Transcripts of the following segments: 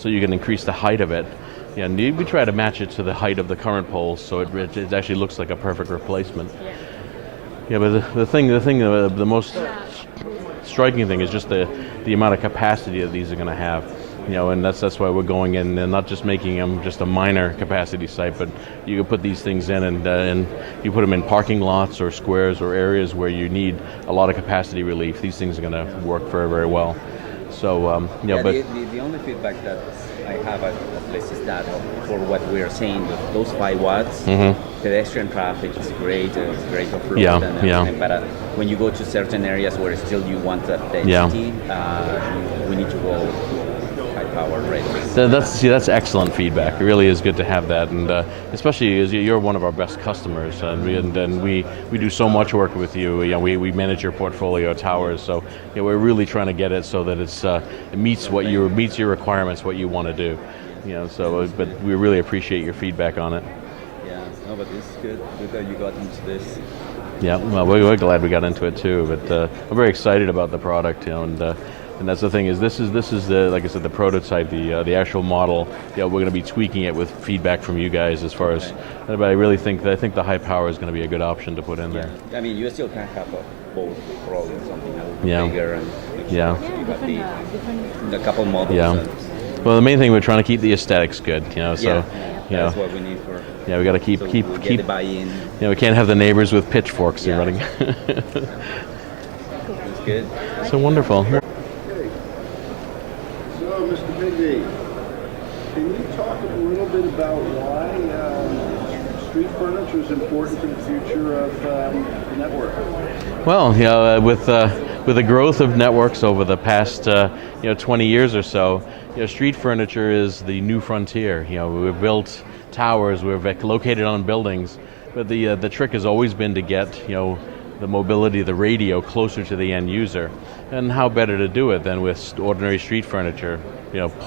so you can increase the height of it. And we try to match it to the height of the current poles, so it actually looks like a perfect replacement. Yeah, but the most striking thing is just the amount of capacity that these are going to have. And that's why we're going in and not just making them just a minor capacity site, but you can put these things in and you put them in parking lots or squares or areas where you need a lot of capacity relief. These things are going to work very, very well. So, but the only feedback that I have at least is that for what we are saying, those 5 watts, pedestrian traffic is great, it's great off-road and everything, but when you go to certain areas where still you want that density, we need to go high power ratings. That's excellent feedback. It really is good to have that, and especially as you're one of our best customers, and we do so much work with you. We manage your portfolio of towers, so we're really trying to get it so that it meets your requirements, what you want to do. But we really appreciate your feedback on it. Yeah, no, but it's good that you got into this. Yeah, well, we're glad we got into it too. But I'm very excited about the product, and that's the thing is this is the, like I said, the prototype, the actual model. We're going to be tweaking it with feedback from you guys as far as. But I really think the high power is going to be a good option to put in there. I mean, you still can have both probably something a little bigger and you have the couple models. Yeah. Well, the main thing we're trying to keep the aesthetics good. So. That's what we need for. Yeah, we got to keep get the buy-in. We can't have the neighbors with pitchforks running. That's good. So wonderful. So, Mr. Bigby, can you talk a little bit about why street furniture is important to the future of the network? Well, with the growth of networks over the past 20 years or so, street furniture is the new frontier. We've built towers, we're located on buildings, but the trick has always been to get the mobility, the radio, closer to the end user. And how better to do it than with ordinary street furniture? Kiosks.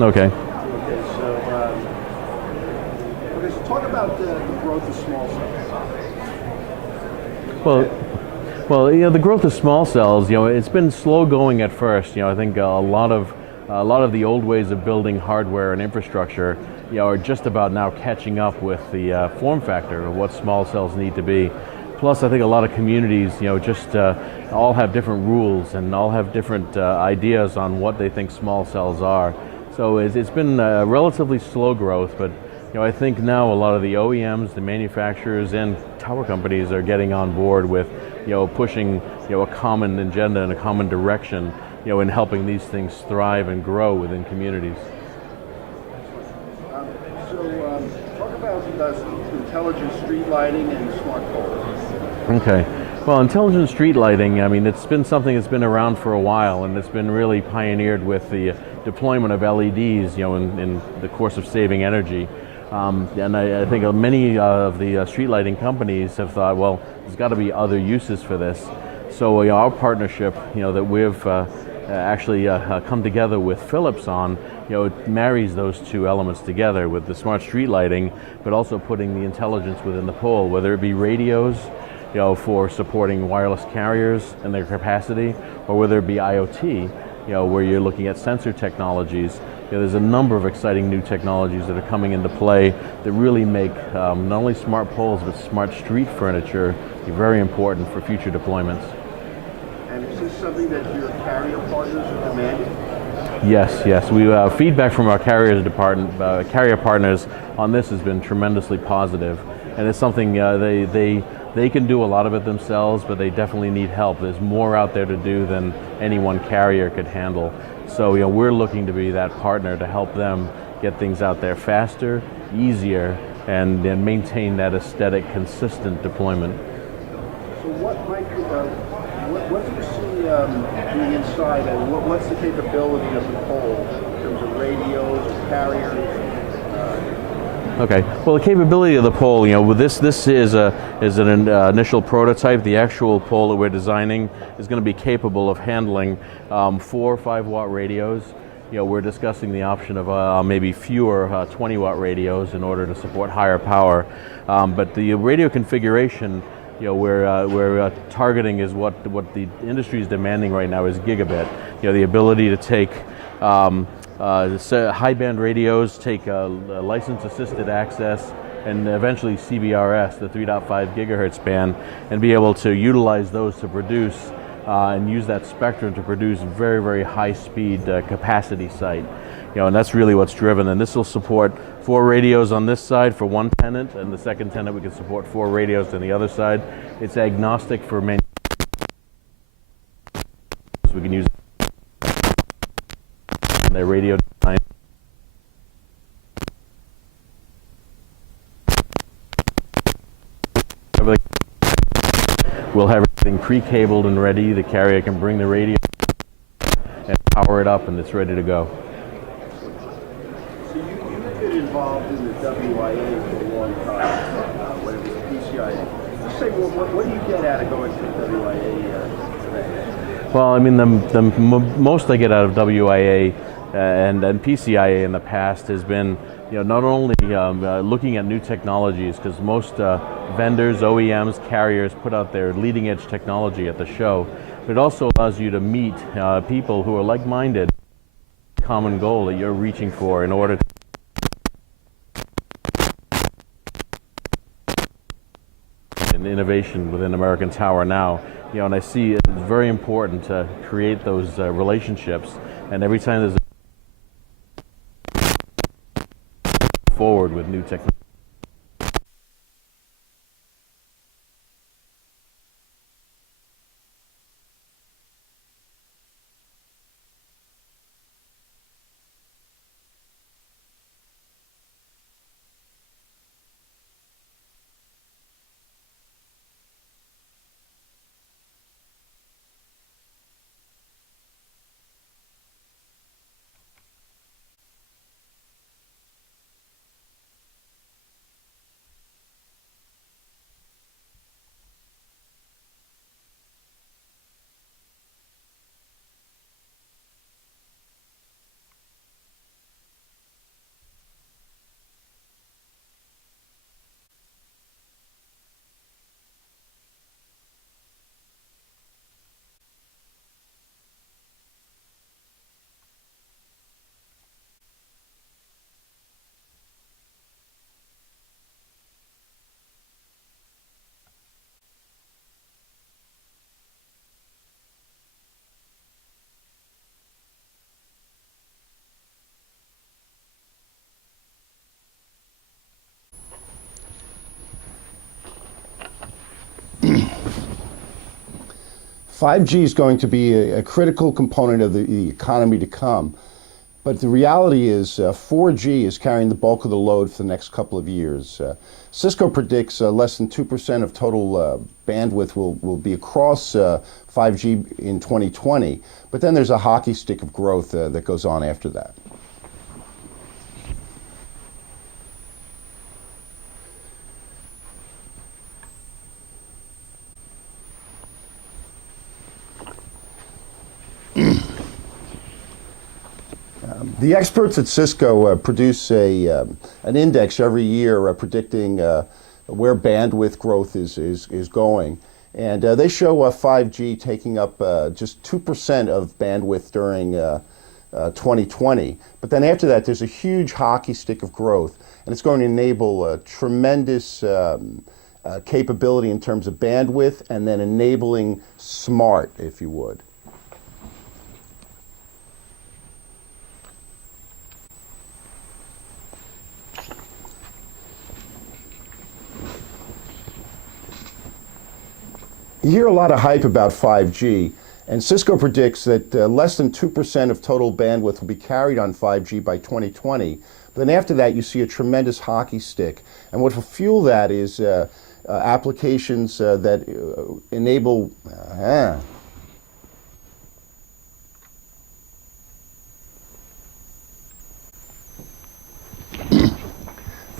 Okay. So talk about the growth of small cells. Well, the growth of small cells, it's been slow going at first. I think a lot of the old ways of building hardware and infrastructure, are just about now catching up with the form factor of what small cells need to be. Plus, I think a lot of communities, just all have different rules and all have different ideas on what they think small cells are. So it's been relatively slow growth, but I think now a lot of the OEMs, the manufacturers, and tower companies are getting on board with pushing a common agenda and a common direction in helping these things thrive and grow within communities. Talk about intelligent street lighting and smart poles. Okay. Well, intelligent street lighting, it's been something that's been around for a while, and it's been really pioneered with the deployment of LEDs, in the course of saving energy. And I think many of the street lighting companies have thought, well, there's got to be other uses for this. So our partnership, that we've actually come together with Philips on, it marries those two elements together with the smart street lighting, but also putting the intelligence within the pole, whether it be radios, for supporting wireless carriers and their capacity, or whether it be IoT, where you're looking at sensor technologies. There's a number of exciting new technologies that are coming into play that really make not only smart poles, but smart street furniture very important for future deployments. And is this something that your carrier partners are demanding? Yes. We feedback from our carrier partners on this has been tremendously positive, and it's something they can do a lot of it themselves, but they definitely need help. There's more out there to do than any one carrier could handle. So we're looking to be that partner to help them get things out there faster, easier, and maintain that aesthetic, consistent deployment. So what do you see on the inside, and what's the capability of the pole in terms of radios or carriers? Okay. Well, the capability of the pole, with this is an initial prototype. The actual pole that we're designing is going to be capable of handling 4 5-watt radios. We're discussing the option of maybe fewer 20-watt radios in order to support higher power. But the radio configuration, we're targeting is what the industry is demanding right now is gigabit. The ability to take high band radios, take license assisted access, and eventually CBRS, the 3.5 gigahertz band, and be able to utilize those to produce and use that spectrum to produce very, very high speed capacity site. And that's really what's driven. And this will support 4 radios on this side for one tenant, and the second tenant we can support 4 radios on the other side. It's agnostic for many. We can use their radio design. We'll have everything pre-cabled and ready. The carrier can bring the radio and power it up, and it's ready to go. So you've been involved in the WIA for a long time, when it was PCIA. Just say, what do you get out of going to the WIA today? Well, I mean, the most I get out of WIA and PCIA in the past has been, not only looking at new technologies, because most vendors, OEMs, carriers put out their leading edge technology at the show, but it also allows you to meet people who are like-minded, common goal that you're reaching for in order to innovation within American Tower now. And I see it's very important to create those relationships, and every time there's forward with new technology. "5G is going to be a critical component of the economy to come, but the reality is 4G is carrying the bulk of the load for the next couple of years. Cisco predicts less than 2% of total bandwidth will be across 5G in 2020, but then there's a hockey stick of growth that goes on after that. The experts at Cisco produce an index every year predicting where bandwidth growth is going. And they show 5G taking up just 2% of bandwidth during 2020. But then after that, there's a huge hockey stick of growth. And it's going to enable tremendous capability in terms of bandwidth, and then enabling smart, if you would. You hear a lot of hype about 5G, and Cisco predicts that less than 2% of total bandwidth will be carried on 5G by 2020. But then after that, you see a tremendous hockey stick. And what will fuel that is applications that enable...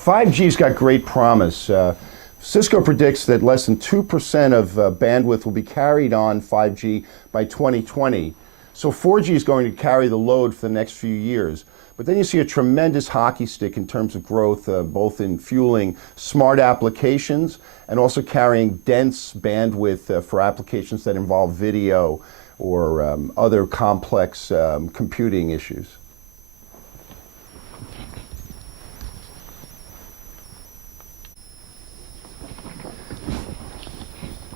5G's got great promise. Cisco predicts that less than 2% of bandwidth will be carried on 5G by 2020. So 4G is going to carry the load for the next few years. But then you see a tremendous hockey stick in terms of growth, both in fueling smart applications and also carrying dense bandwidth for applications that involve video or other complex computing issues.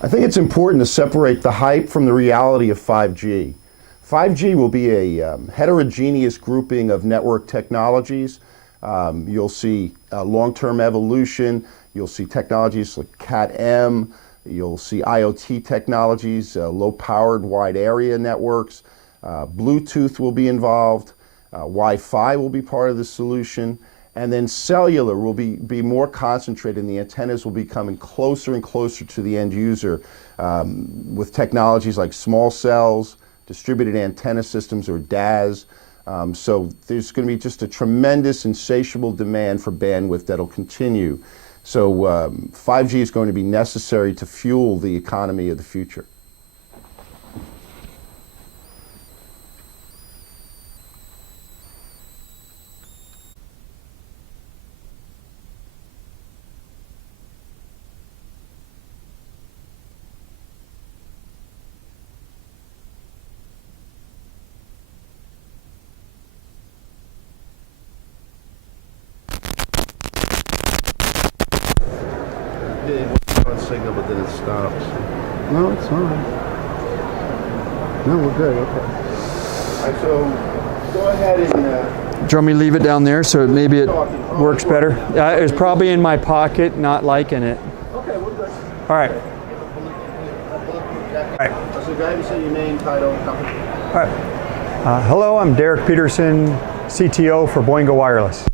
I think it's important to separate the hype from the reality of 5G. 5G will be a heterogeneous grouping of network technologies. You'll see long-term evolution. You'll see technologies like Cat-M. You'll see IoT technologies, low-powered wide area networks. Bluetooth will be involved. Wi-Fi will be part of the solution. And then cellular will be more concentrated, and the antennas will be coming closer and closer to the end user with technologies like small cells, distributed antenna systems, or DAS. So there's going to be just a tremendous insatiable demand for bandwidth that'll continue. So 5G is going to be necessary to fuel the economy of the future. Signal, but then it stops. No, it's fine. No, we're good. Okay. All right, so go ahead and. Do you want me to leave it down there so maybe it works better? It was probably in my pocket, not liking it. Okay, we're good. All right. All right. So go ahead and say your name, title, company. All right. Hello, I'm Derek Peterson, CTO for Boingo Wireless.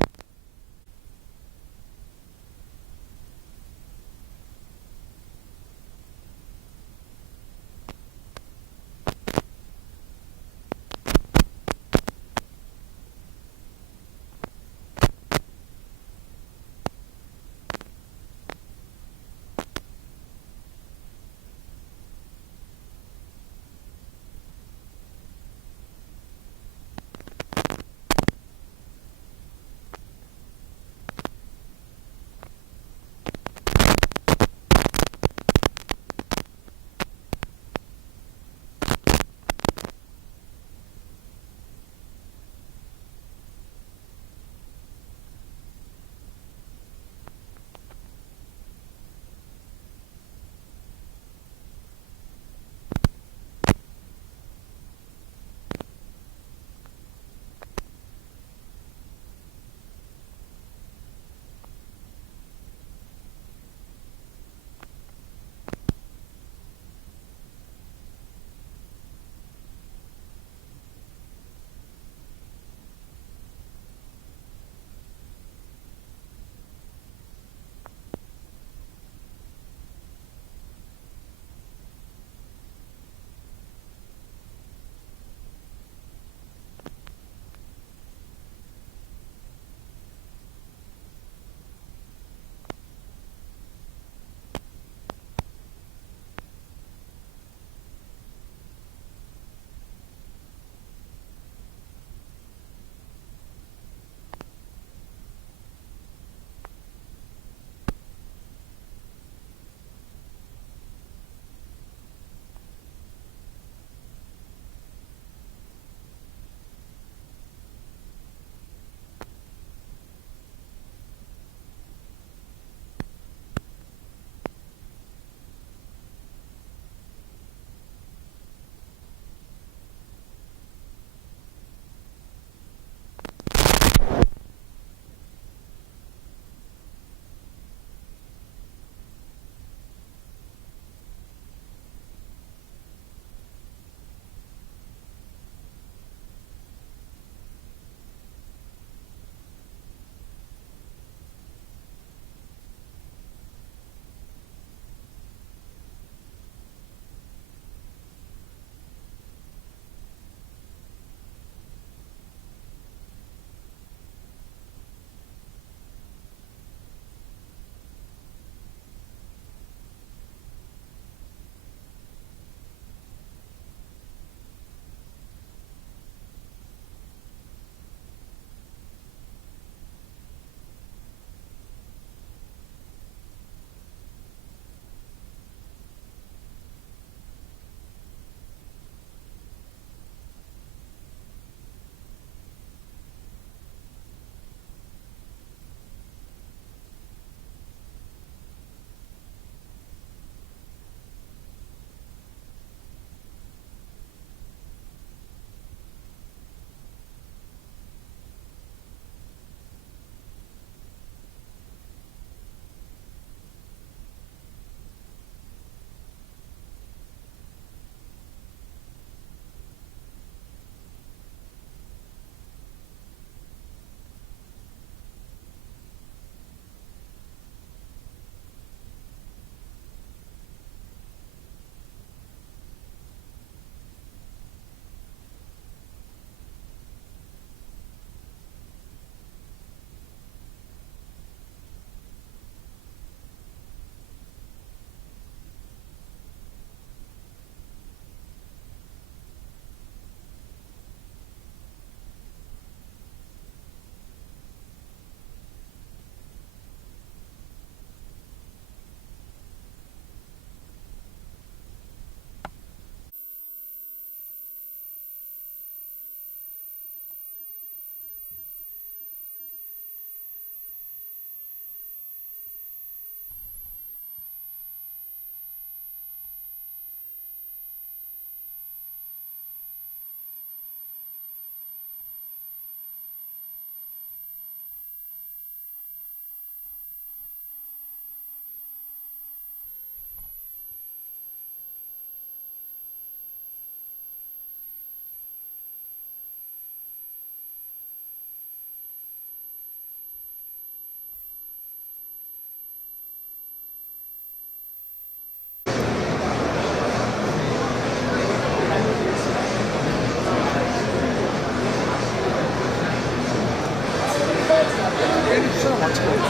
Thank you so much.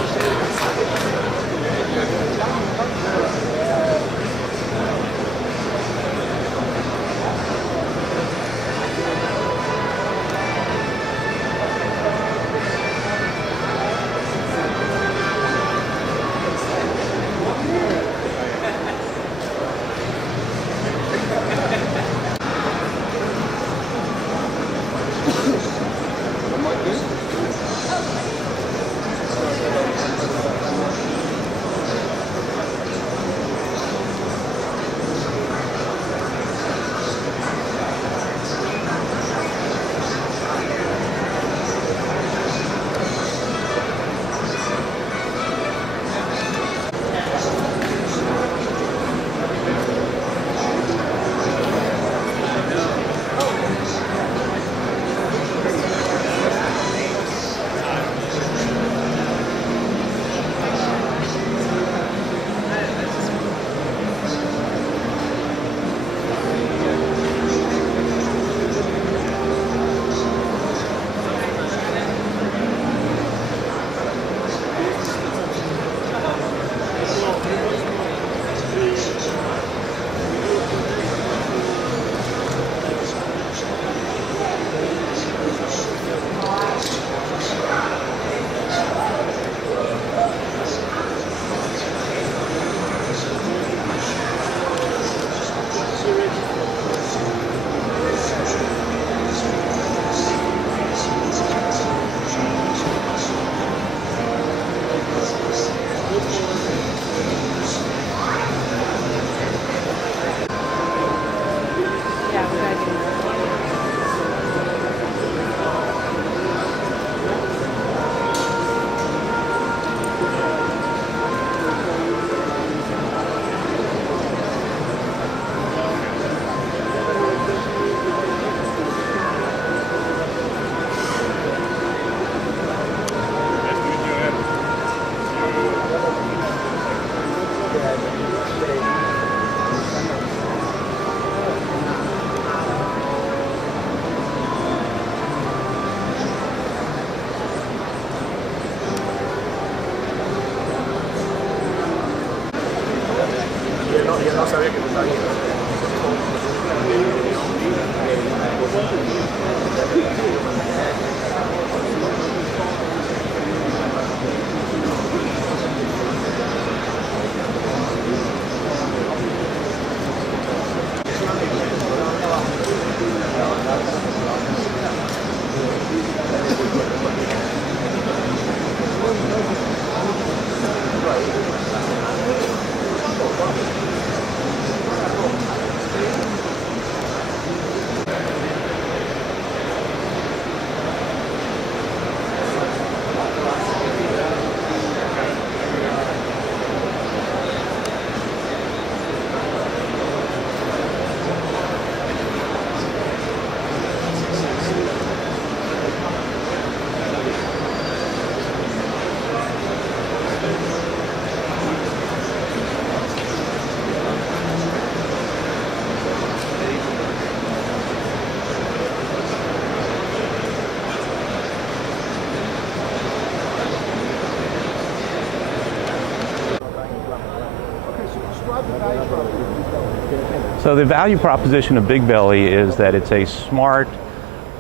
So the value proposition of Big Belly is that it's a smart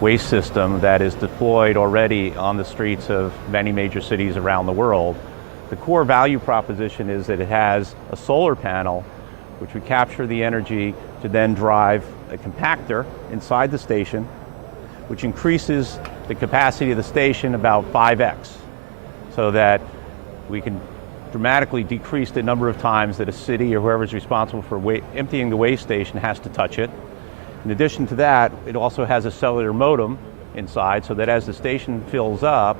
waste system that is deployed already on the streets of many major cities around the world. The core value proposition is that it has a solar panel which would capture the energy to then drive a compactor inside the station, which increases the capacity of the station about 5x, so that we can dramatically decrease the number of times that a city or whoever is responsible for emptying the waste station has to touch it. In addition to that, it also has a cellular modem inside, so that as the station fills up,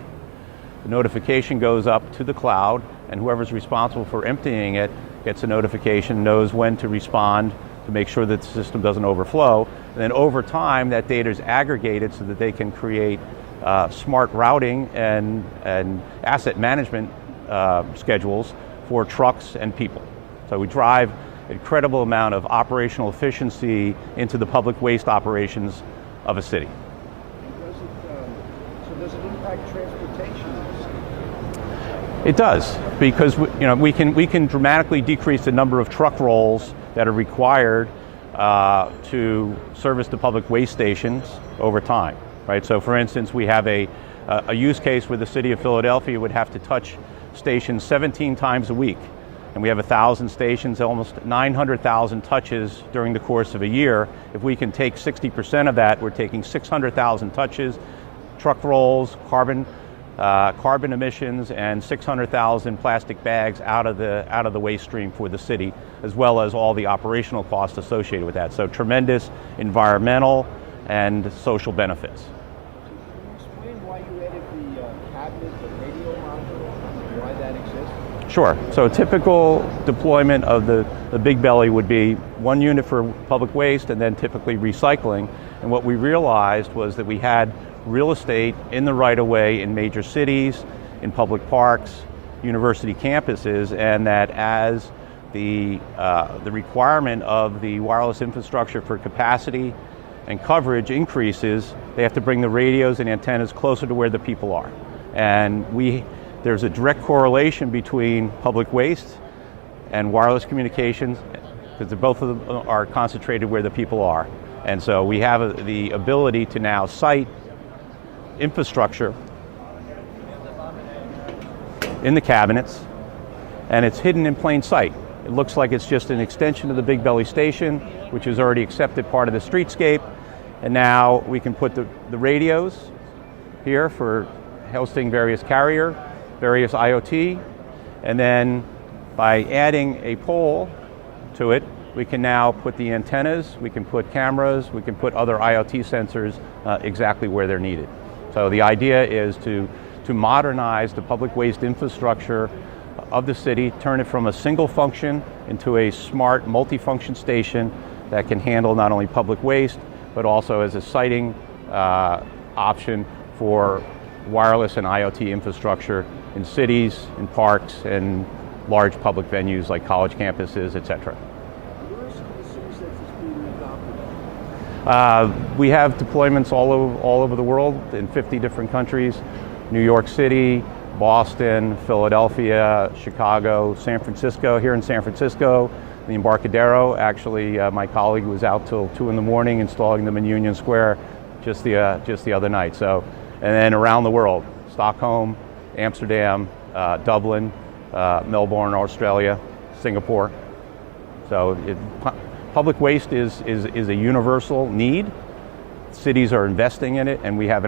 the notification goes up to the cloud, and whoever's responsible for emptying it gets a notification, knows when to respond to make sure that the system doesn't overflow. And then over time, that data is aggregated so that they can create smart routing and asset management schedules for trucks and people. So we drive an incredible amount of operational efficiency into the public waste operations of a city. So does it impact transportation? It does, because we can dramatically decrease the number of truck rolls that are required to service the public waste stations over time, right? So for instance, we have a use case where the city of Philadelphia would have to touch stations 17 times a week. And we have 1,000 stations, almost 900,000 touches during the course of a year. If we can take 60% of that, we're taking 600,000 touches, truck rolls, carbon emissions, and 600,000 plastic bags out of the waste stream for the city, as well as all the operational costs associated with that. So tremendous environmental and social benefits. Explain why you added the cabinet, the radio module, and why that exists? Sure. So a typical deployment of the Big Belly would be one unit for public waste and then typically recycling. And what we realized was that we had real estate in the right-of-way in major cities, in public parks, university campuses, and that as the requirement of the wireless infrastructure for capacity and coverage increases, they have to bring the radios and antennas closer to where the people are. And there's a direct correlation between public waste and wireless communications, because both of them are concentrated where the people are. And so we have the ability to now site infrastructure in the cabinets, and it's hidden in plain sight. It looks like it's just an extension of the Big Belly station, which is already accepted part of the streetscape. And now we can put the radios here for hosting various carrier, various IoT, and then by adding a pole to it, we can now put the antennas, we can put cameras, we can put other IoT sensors exactly where they're needed. So the idea is to modernize the public waste infrastructure of the city, turn it from a single function into a smart multifunction station that can handle not only public waste, but also as a siting option for wireless and IoT infrastructure in cities, in parks, and large public venues like college campuses, et cetera. Where are some of the cities that this being adopted? We have deployments all over the world in 50 different countries: New York City, Boston, Philadelphia, Chicago, San Francisco. Here in San Francisco, the Embarcadero, actually my colleague was out till 2 in the morning installing them in Union Square just the other night. So, and then around the world: Stockholm, Amsterdam, Dublin, Melbourne, Australia, Singapore. So public waste is a universal need. Cities are investing in it, and we have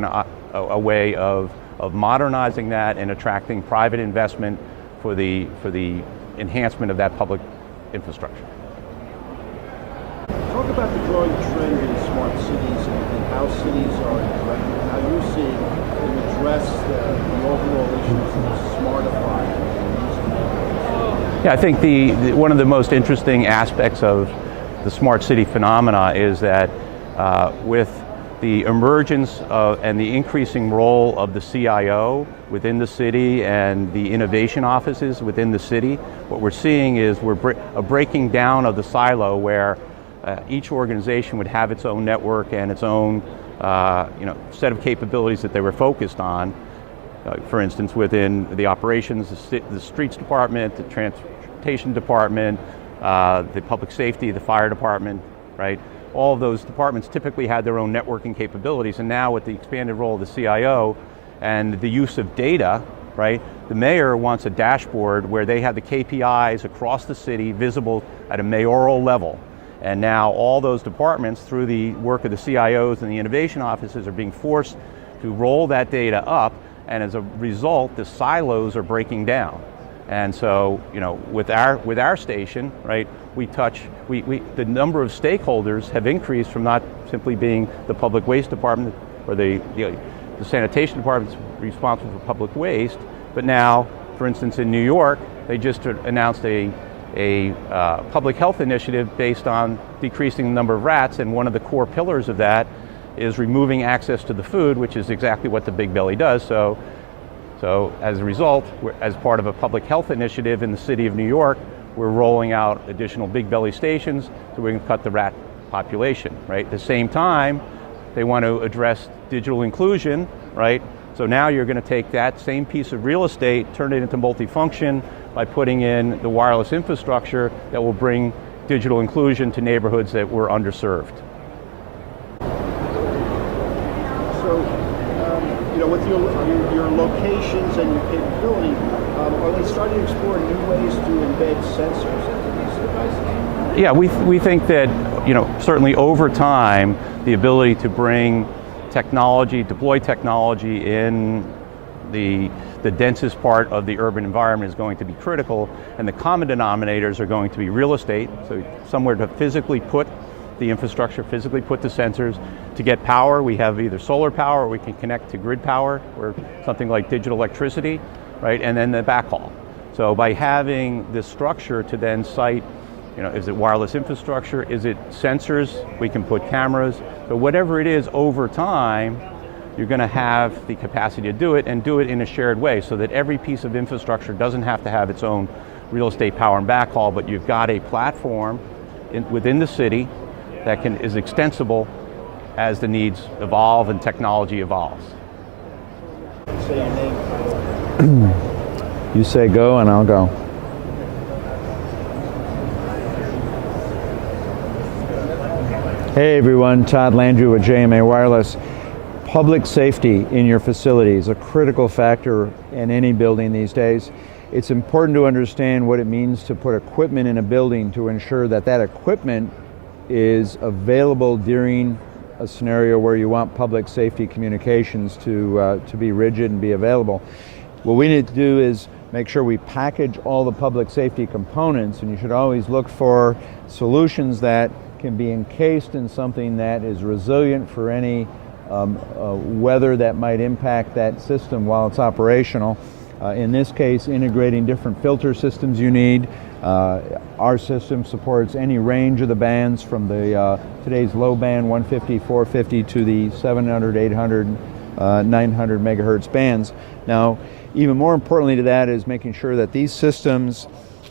a way of modernizing that and attracting private investment for the enhancement of that public infrastructure. Talk about the growing trend in smart cities and how cities are directed, how you're seeing them address the overall issues of smartifying and using networks. Yeah, I think one of the most interesting aspects of the smart city phenomena is that with the emergence and the increasing role of the CIO within the city and the innovation offices within the city, what we're seeing is a breaking down of the silo where each organization would have its own network and its own set of capabilities that they were focused on. For instance, within the operations, the streets department, the transportation department, the public safety, the fire department, right? All of those departments typically had their own networking capabilities, and now with the expanded role of the CIO and the use of data, right? The mayor wants a dashboard where they have the KPIs across the city visible at a mayoral level. And now all those departments, through the work of the CIOs and the innovation offices, are being forced to roll that data up, and as a result, the silos are breaking down. And so, with our station, right, the number of stakeholders have increased from not simply being the public waste department or the sanitation department's responsible for public waste, but now, for instance, in New York, they just announced a public health initiative based on decreasing the number of rats, and one of the core pillars of that is removing access to the food, which is exactly what the Big Belly does. So as a result, as part of a public health initiative in the city of New York, we're rolling out additional Big Belly stations so we can cut the rat population, right? At the same time, they want to address digital inclusion, right? So now you're going to take that same piece of real estate, turn it into multifunction by putting in the wireless infrastructure that will bring digital inclusion to neighborhoods that were underserved. So, with your locations and your capability, are they starting to explore new ways to embed sensors into these devices? Yeah, we think that, certainly over time, the ability to bring technology, deploy technology in the densest part of the urban environment is going to be critical, and the common denominators are going to be real estate, so somewhere to physically put the infrastructure, physically put the sensors. To get power, we have either solar power or we can connect to grid power or something like digital electricity, right? And then the backhaul. So by having this structure to then site, is it wireless infrastructure? Is it sensors? We can put cameras. So whatever it is over time, you're going to have the capacity to do it and do it in a shared way so that every piece of infrastructure doesn't have to have its own real estate power and backhaul, but you've got a platform within the city that is extensible as the needs evolve and technology evolves. Say your name. You say go and I'll go. Hey everyone, Todd Landry with JMA Wireless. Public safety in your facility is a critical factor in any building these days. It's important to understand what it means to put equipment in a building to ensure that that equipment is available during a scenario where you want public safety communications to be rigid and be available. What we need to do is make sure we package all the public safety components, and you should always look for solutions that can be encased in something that is resilient for any weather that might impact that system while it's operational. In this case, integrating different filter systems you need. Our system supports any range of the bands from the today's low band 150, 450 to the 700, 800, 900 megahertz bands. Now, even more importantly to that is making sure that these systems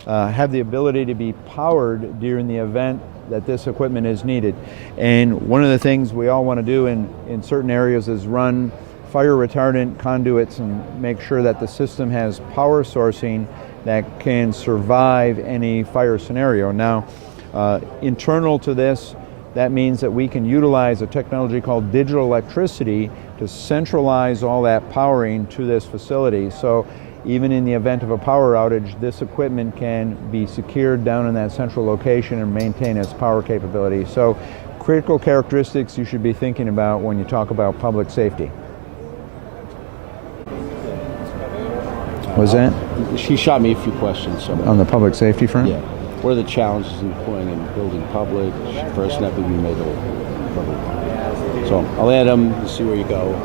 have the ability to be powered during the event that this equipment is needed. And one of the things we all want to do in certain areas is run fire retardant conduits and make sure that the system has power sourcing that can survive any fire scenario. Now, internal to this, that means that we can utilize a technology called digital electricity to centralize all that powering to this facility. So even in the event of a power outage, this equipment can be secured down in that central location and maintain its power capability. So critical characteristics you should be thinking about when you talk about public safety. Was that? She shot me a few questions. So on the public safety front? Yeah. What are the challenges in deploying and building public? FirstNet would be made available. So I'll add them to see where you go.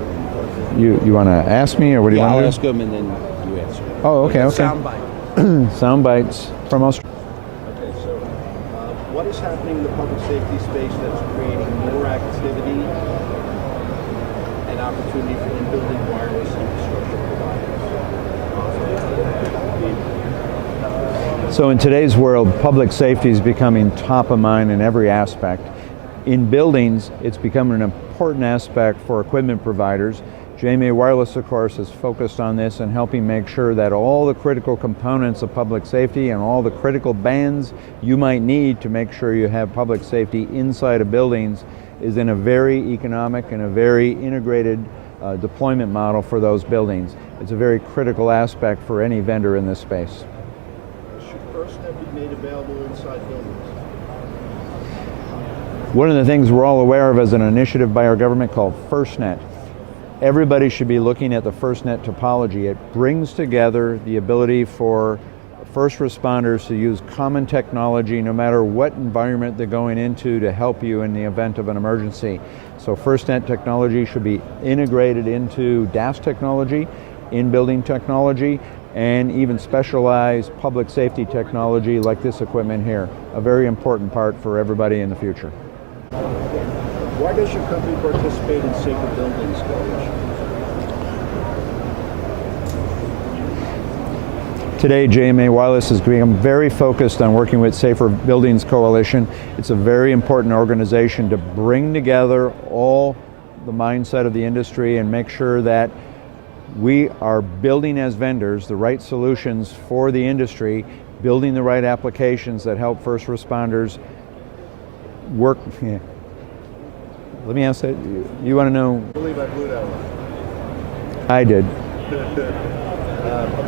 You want to ask me, or what do you want to do? I'll ask them and then you answer. Oh, okay. Soundbite. Sound bites from Australia. Okay, so what is happening in the public safety space that's creating more activity and opportunity for in-building wireless infrastructure providers? So in today's world, public safety is becoming top of mind in every aspect. In buildings, it's becoming an important aspect for equipment providers. JMA Wireless, of course, is focused on this and helping make sure that all the critical components of public safety and all the critical bands you might need to make sure you have public safety inside of buildings is in a very economic and a very integrated deployment model for those buildings. It's a very critical aspect for any vendor in this space. Should FirstNet be made available inside buildings? One of the things we're all aware of is an initiative by our government called FirstNet. Everybody should be looking at the FirstNet topology. It brings together the ability for first responders to use common technology no matter what environment they're going into to help you in the event of an emergency. So FirstNet technology should be integrated into DAS technology, in-building technology, and even specialized public safety technology like this equipment here. A very important part for everybody in the future. Why does your company participate in Safer Buildings Coalition? Today, JMA Wireless has become very focused on working with Safer Buildings Coalition. It's a very important organization to bring together all the mindset of the industry and make sure that we are building as vendors the right solutions for the industry, building the right applications that help first responders work. Yeah. Let me ask that. You want to know? I believe I blew that one. I did. Okay,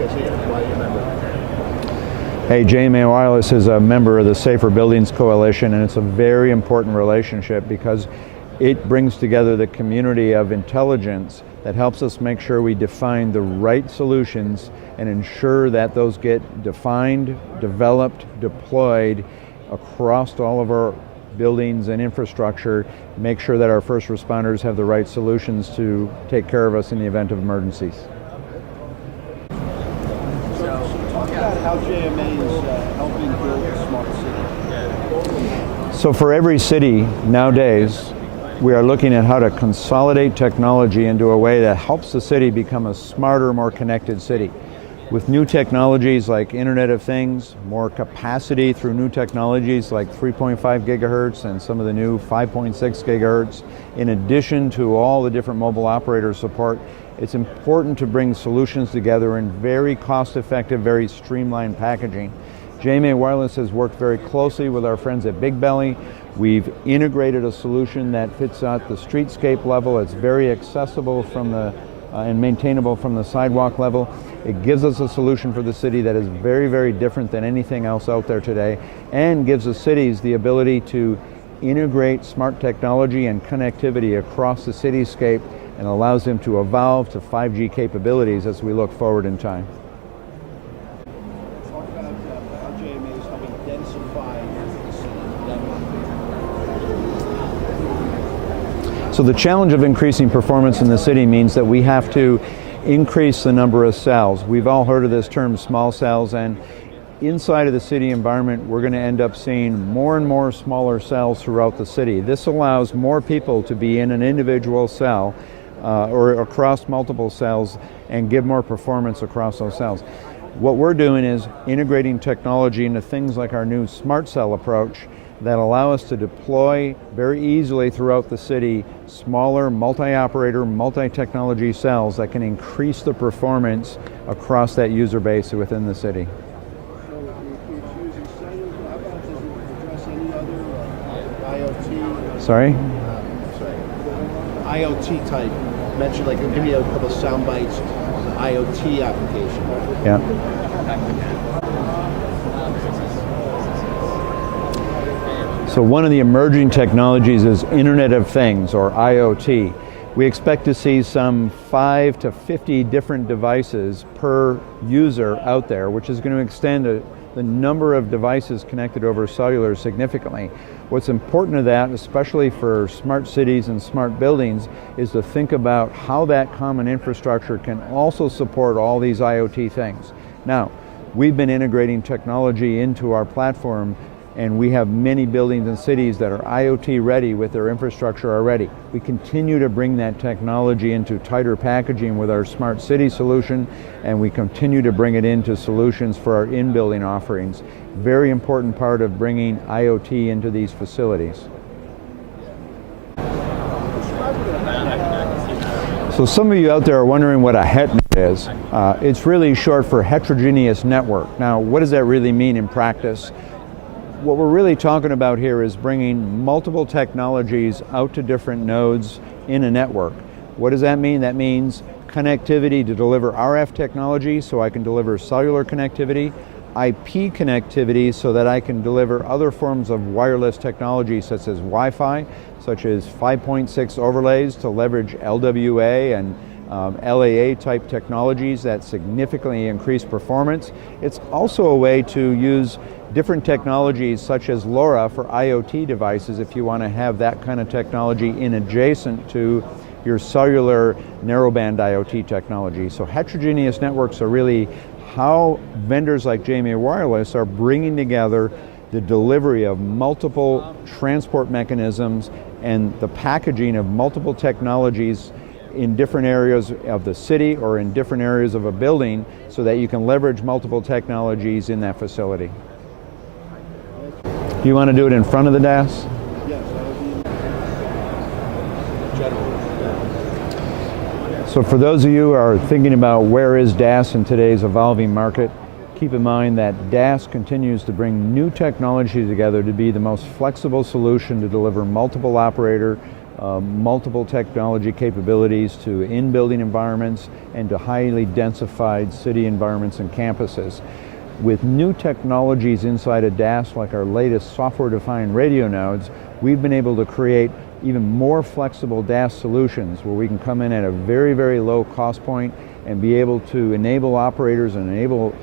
so yeah, why you remember? Hey, JMA Wireless is a member of the Safer Buildings Coalition, and it's a very important relationship because it brings together the community of intelligence that helps us make sure we define the right solutions and ensure that those get defined, developed, deployed across all of our buildings and infrastructure, make sure that our first responders have the right solutions to take care of us in the event of emergencies. Talk about how JMA is helping build a smart city. So for every city nowadays, we are looking at how to consolidate technology into a way that helps the city become a smarter, more connected city. With new technologies like Internet of Things, more capacity through new technologies like 3.5 gigahertz and some of the new 5.6 gigahertz, in addition to all the different mobile operator support, it's important to bring solutions together in very cost-effective, very streamlined packaging. JMA Wireless has worked very closely with our friends at Big Belly. We've integrated a solution that fits at the streetscape level. It's very accessible from the and maintainable from the sidewalk level. It gives us a solution for the city that is very, very different than anything else out there today, and gives the cities the ability to integrate smart technology and connectivity across the cityscape, and allows them to evolve to 5G capabilities as we look forward in time. Talk about how JMA is helping densify the city. So the challenge of increasing performance in the city means that we have to increase the number of cells. We've all heard of this term, small cells, and inside of the city environment, we're going to end up seeing more and more smaller cells throughout the city. This allows more people to be in an individual cell or across multiple cells and give more performance across those cells. What we're doing is integrating technology into things like our new smart cell approach that allow us to deploy very easily throughout the city smaller multi-operator, multi-technology cells that can increase the performance across that user base within the city. So it's using cellular. How about does it address any other IoT? Sorry? IoT type. Mentioned, like, give me a couple of sound bites. IoT application. Yeah. So one of the emerging technologies is Internet of Things, or IoT. We expect to see some 5 to 50 different devices per user out there, which is going to extend the number of devices connected over cellular significantly. What's important to that, especially for smart cities and smart buildings, is to think about how that common infrastructure can also support all these IoT things. Now, we've been integrating technology into our platform, and we have many buildings and cities that are IoT ready with their infrastructure already. We continue to bring that technology into tighter packaging with our Smart City solution, and we continue to bring it into solutions for our in-building offerings. Very important part of bringing IoT into these facilities. So some of you out there are wondering what a HETNET is. It's really short for heterogeneous network. Now, what does that really mean in practice? What we're really talking about here is bringing multiple technologies out to different nodes in a network. What does that mean? That means connectivity to deliver RF technology so I can deliver cellular connectivity, IP connectivity so that I can deliver other forms of wireless technology such as Wi-Fi, such as 5.6 overlays to leverage LWA and LAA type technologies that significantly increase performance. It's also a way to use different technologies such as LoRa for IoT devices if you want to have that kind of technology in adjacent to your cellular narrowband IoT technology. So heterogeneous networks are really how vendors like JMA Wireless are bringing together the delivery of multiple transport mechanisms and the packaging of multiple technologies in different areas of the city or in different areas of a building so that you can leverage multiple technologies in that facility. Do you want to do it in front of the DAS? Yes, that would be general. So for those of you who are thinking about where is DAS in today's evolving market, keep in mind that DAS continues to bring new technology together to be the most flexible solution to deliver multiple operator, multiple technology capabilities to in-building environments and to highly densified city environments and campuses. With new technologies inside of DAS, like our latest software-defined radio nodes, we've been able to create even more flexible DAS solutions where we can come in at a very, very low cost point and be able to enable operators and enable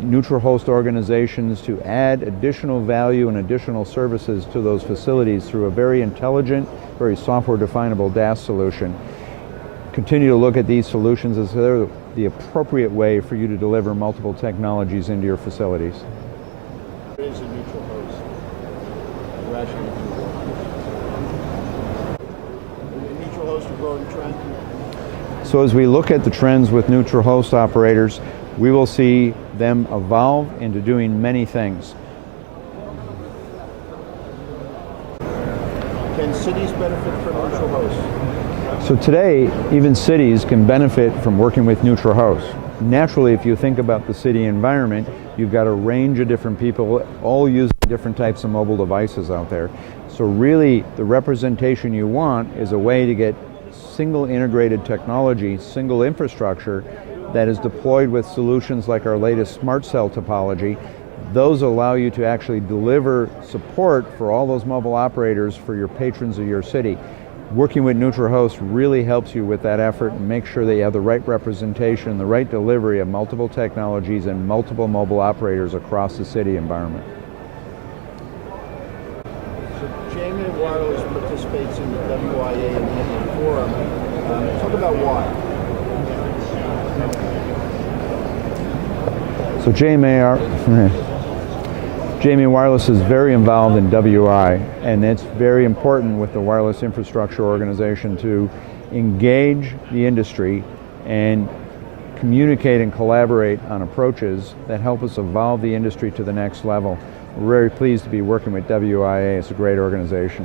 neutral host organizations to add additional value and additional services to those facilities through a very intelligent, very software-definable DAS solution. Continue to look at these solutions as they're the appropriate way for you to deliver multiple technologies into your facilities. What is a neutral host? Rational neutral host a growing trend? So as we look at the trends with neutral host operators, we will see them evolve into doing many things. Can cities benefit from neutral hosts? So today, even cities can benefit from working with neutral hosts. Naturally, if you think about the city environment, you've got a range of different people all using different types of mobile devices out there. So really, the representation you want is a way to get single integrated technology, single infrastructure that is deployed with solutions like our latest smart cell topology. Those allow you to actually deliver support for all those mobile operators for your patrons of your city. Working with neutral hosts really helps you with that effort and make sure that you have the right representation, the right delivery of multiple technologies and multiple mobile operators across the city environment. So JMA Wireless participates in the WIA and forum. Talk about why. So JMA Wireless is very involved in WI, and it's very important with the Wireless Infrastructure Organization to engage the industry and communicate and collaborate on approaches that help us evolve the industry to the next level. We're very pleased to be working with WIA. It's a great organization.